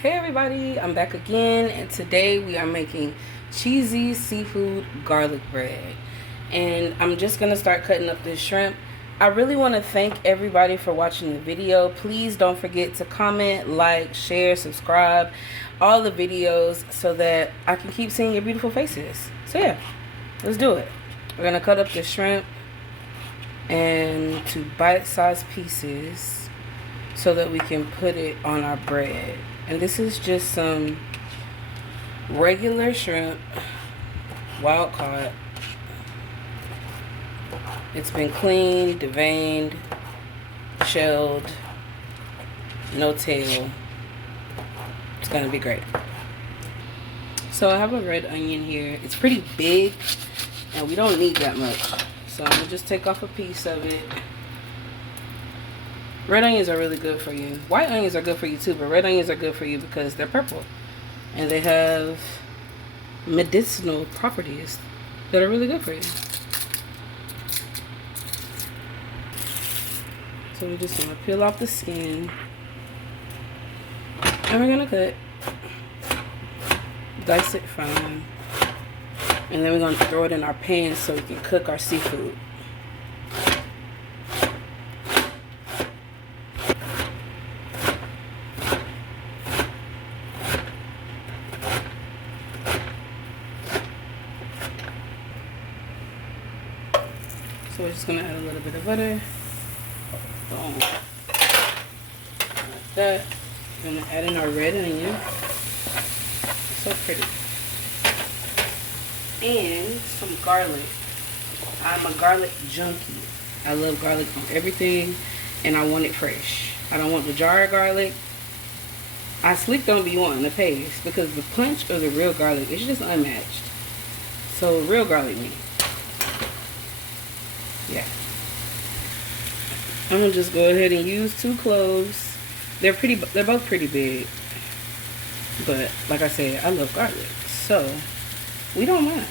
Hey everybody, I'm back again, and today we are making cheesy seafood garlic bread. And I'm just gonna start cutting up this shrimp. I really want to thank everybody for watching the video. Please don't forget to comment, like, share, subscribe, all the videos so that I can keep seeing your beautiful faces. So yeah, let's do it. We're gonna cut up the shrimp into bite-sized pieces so that we can put it on our bread. And this is just some regular shrimp, wild caught. It's been cleaned, deveined, shelled, no tail. It's gonna be great. So I have a red onion here. It's pretty big and we don't need that much. So I'm gonna just take off a piece of it. Red onions are really good for you. White onions are good for you too, but red onions are good for you because they're purple. And they have medicinal properties that are really good for you. So we're just gonna peel off the skin. And we're gonna cut. Dice it fine. And then we're gonna throw it in our pan so we can cook our seafood. So we're just gonna add a little bit of butter. Boom. Like that. We're gonna add in our red onion. It's so pretty. And some garlic. I'm a garlic junkie. I love garlic on everything, and I want it fresh. I don't want the jar garlic. I sleep don't be wanting the paste because the punch of the real garlic is just unmatched. So real garlic meat. Yeah. I'm gonna just go ahead and use 2 cloves. They're both pretty big. But like I said, I love garlic. So we don't mind.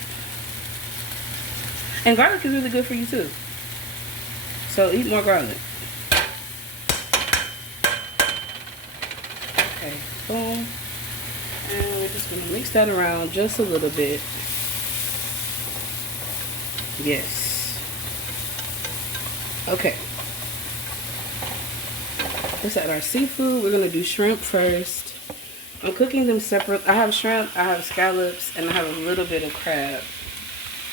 And garlic is really good for you too. So eat more garlic. Okay, boom. And we're just gonna mix that around just a little bit. Yes. Okay. Let's add our seafood. We're gonna do shrimp first. I'm cooking them separate. I have shrimp, I have scallops, and I have a little bit of crab.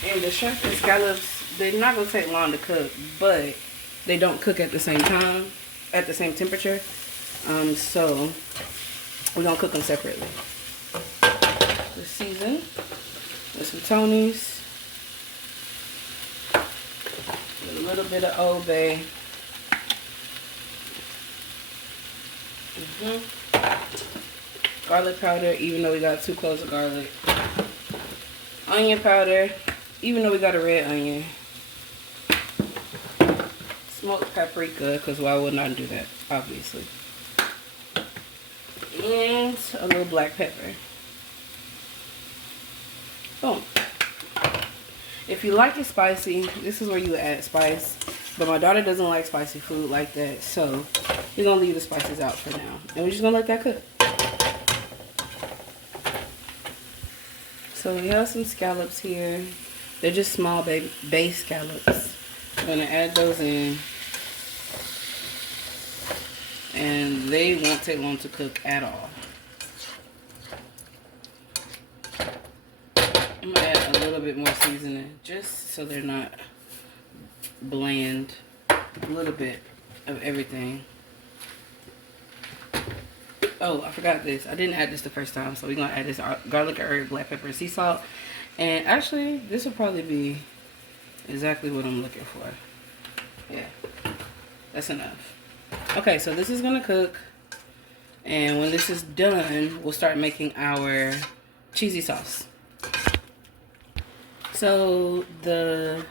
And the shrimp and scallops, they're not gonna take long to cook, but they don't cook at the same time, at the same temperature. So we're gonna cook them separately. The season with some Tony's, a little bit of Old Bay. Garlic powder, even though we got 2 cloves of garlic. Onion powder, even though we got a red onion. Smoked paprika, because why wouldn't I do that, obviously. And a little black pepper. Boom. If you like it spicy, this is where you add spice. But my daughter doesn't like spicy food like that, so we're going to leave the spices out for now. And we're just going to let that cook. So we have some scallops here. They're just small bay scallops. I'm going to add those in. And they won't take long to cook at all. I'm going to add a little bit more seasoning just so they're not bland. A little bit of everything. Oh, I forgot this. I didn't add this the first time, so we're going to add this garlic, herb, black pepper, and sea salt. And actually, this will probably be exactly what I'm looking for. Yeah, that's enough. Okay, so this is going to cook. And when this is done, we'll start making our cheesy sauce. So the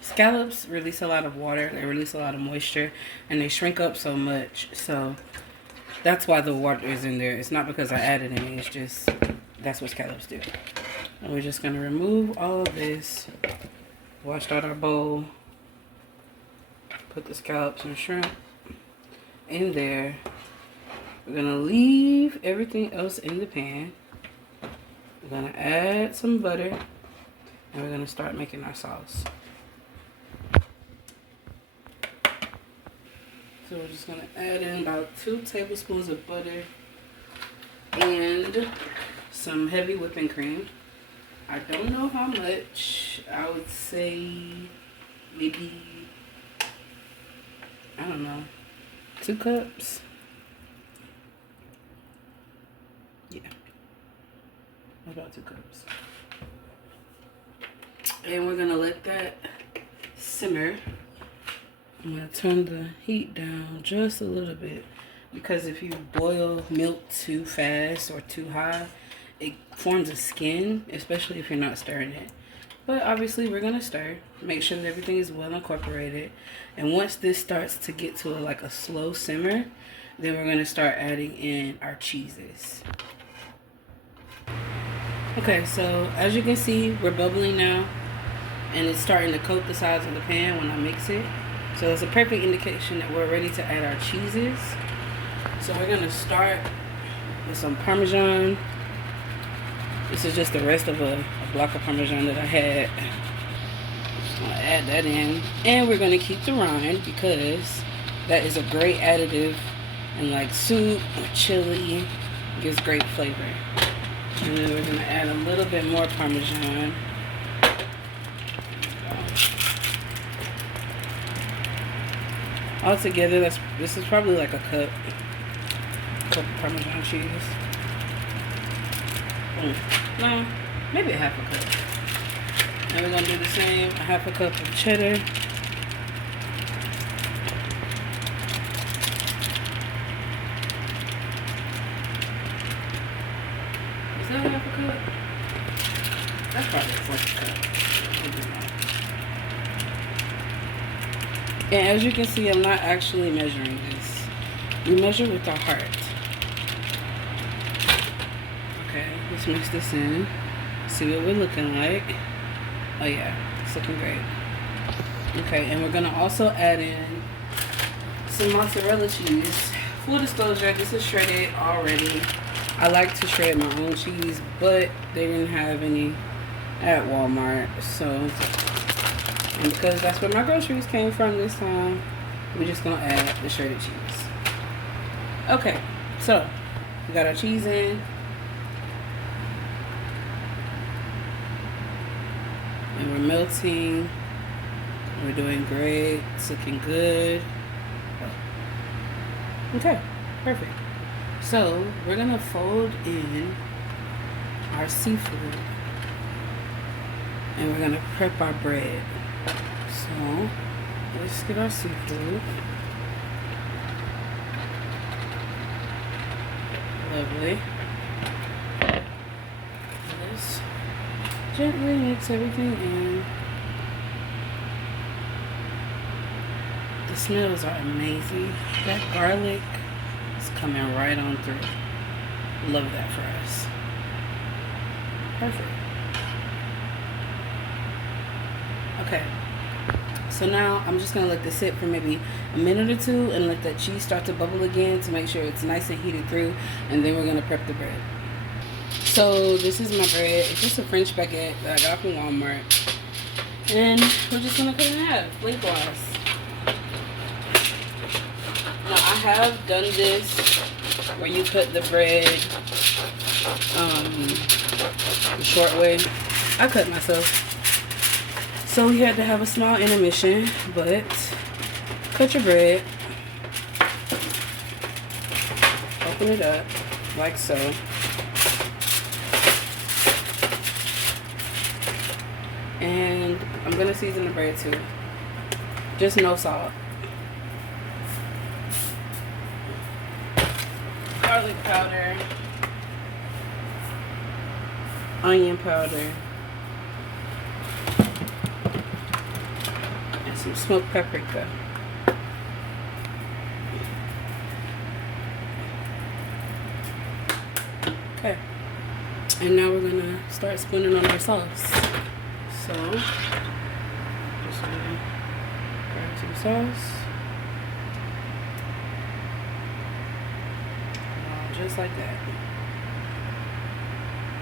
scallops release a lot of water. They release a lot of moisture. And they shrink up so much. So that's why the water is in there. It's not because I added any. It's just, that's what scallops do. And we're just going to remove all of this. Washed out our bowl. Put the scallops and shrimp in there. We're gonna leave everything else in the pan. We're gonna add some butter, and we're gonna start making our sauce. So we're just gonna add in about 2 tablespoons of butter and some heavy whipping cream. I don't know how much. I would say maybe, I don't know, 2 cups. Yeah, about 2 cups. And we're gonna let that simmer. I'm gonna turn the heat down just a little bit, because if you boil milk too fast or too high, it forms a skin, especially if you're not stirring it. But obviously we're gonna stir, make sure that everything is well incorporated. And once this starts to get to like a slow simmer, then we're gonna start adding in our cheeses. Okay, so as you can see, we're bubbling now, and it's starting to coat the sides of the pan when I mix it. So it's a perfect indication that we're ready to add our cheeses. So we're gonna start with some Parmesan. This is just the rest of a block of Parmesan that I had. I'll add that in. And we're gonna keep the rind, because that is a great additive in like soup or chili. It gives great flavor. And then we're gonna add a little bit more Parmesan. Altogether, this is probably like a cup of Parmesan cheese. No, maybe a half a cup. And we're gonna do the same, a half a cup of cheddar. Is that half a cup? That's probably a fourth cup. And as you can see, I'm not actually measuring this. We measure with our heart. Okay, let's mix this in. See what we're looking like. Oh yeah, it's looking great. Okay, and we're gonna also add in some mozzarella cheese. Full disclosure, this is shredded already. I like to shred my own cheese, but they didn't have any at Walmart, so, and because that's where my groceries came from this time, we're just gonna add the shredded cheese. Okay, so we got our cheese in. And we're melting. We're doing great. It's looking good. Okay, perfect. So we're gonna fold in our seafood, and we're gonna prep our bread. So let's get our seafood. Lovely. Let's gently mix everything in. The smells are amazing. That garlic is coming right on through. Love that for us. Perfect. Okay. So now I'm just going to let this sit for maybe a minute or two and let that cheese start to bubble again to make sure it's nice and heated through. And then we're going to prep the bread. So this is my bread. It's just a French baguette that I got from Walmart. And we're just going to cut it in half, lengthwise. Now I have done this where you cut the bread the short way. I cut myself. So we had to have a small intermission, but cut your bread. Open it up like so. And I'm going to season the bread too. Just no salt. Garlic powder. Onion powder. And some smoked paprika. Okay. And now we're going to start spooning on our sauce. So, just gonna grab some sauce. Just like that.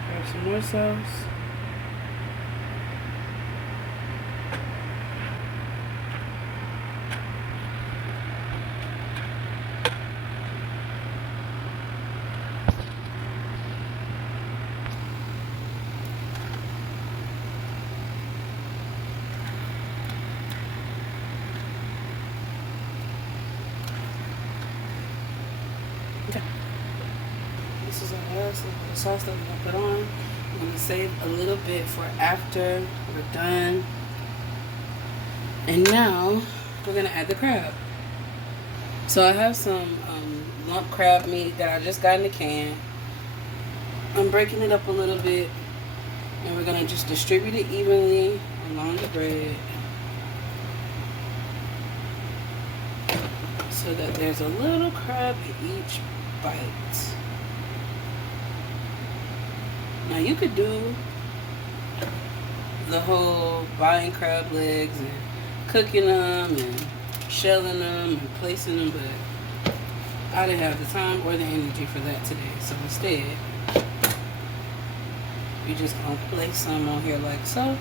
Grab some more sauce. Okay. This is our last little bit of sauce that we're gonna put on. I'm gonna save a little bit for after we're done. And now we're gonna add the crab. So I have some lump crab meat that I just got in the can. I'm breaking it up a little bit, and we're gonna just distribute it evenly along the bread so that there's a little crab in each bite. Now you could do the whole buying crab legs and cooking them and shelling them and placing them, but I didn't have the time or the energy for that today. So instead, we just gonna place some on here like so.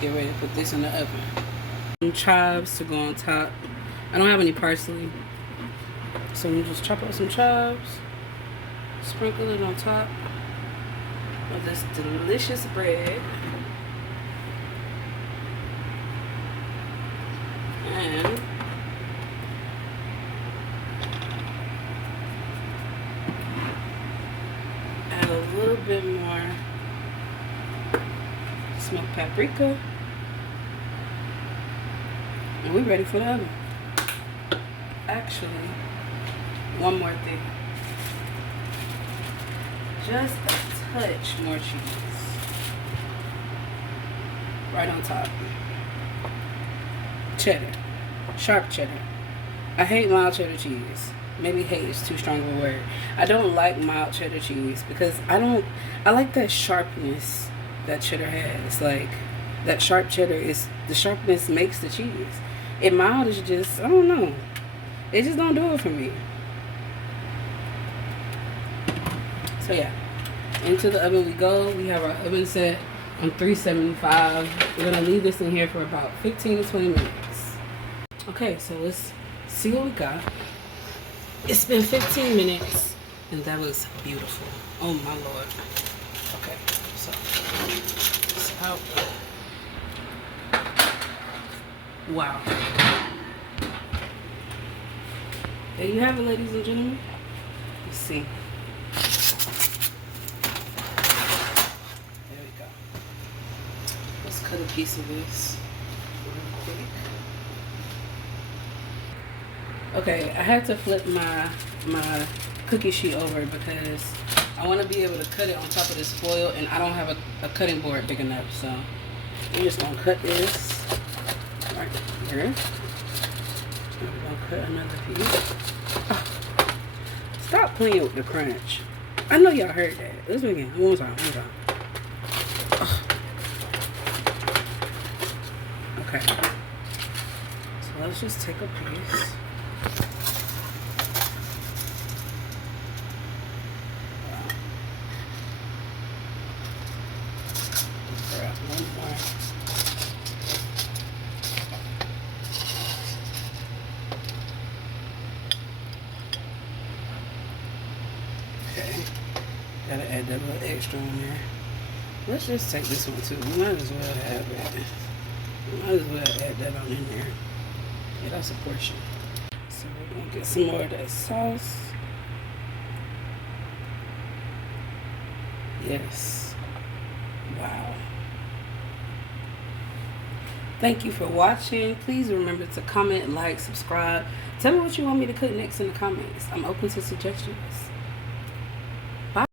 Get ready to put this in the oven. Some chives to go on top. I don't have any parsley, so I'm just chop up some chives, sprinkle it on top of this delicious bread. And add a little bit more smoked paprika. And we're ready for the oven. Actually, one more thing. Just a touch more cheese. Right on top. Cheddar. Sharp cheddar. I hate mild cheddar cheese. Maybe hate is too strong of a word. I don't like mild cheddar cheese because I like that sharpness that cheddar has. Like, that sharp cheddar is, the sharpness makes the cheese. And mild is just, I don't know. It just don't do it for me. So yeah, into the oven we go. We have our oven set on 375. We're gonna leave this in here for about 15 to 20 minutes. Okay, so let's see what we got. It's been 15 minutes and that was beautiful. Oh my Lord. Okay, so it's out. Wow. There you have it, ladies and gentlemen. Let's see. There we go. Let's cut a piece of this real quick. Okay, I had to flip my cookie sheet over because I want to be able to cut it on top of this foil, and I don't have a cutting board big enough, so I'm just gonna cut this right here. I'm gonna cut another piece. Oh, stop playing with the crunch. I know y'all heard that. Let's do it again. One more time. Oh. Okay. So let's just take a piece. Grab one more. Okay. Gotta add that little extra on there. Let's just take this one too. We might as well have it. We might as well add that on in there. Yeah, that's a portion. So we're gonna get some more of that sauce. Yes. Wow. Thank you for watching. Please remember to comment, like, subscribe. Tell me what you want me to cook next in the comments. I'm open to suggestions.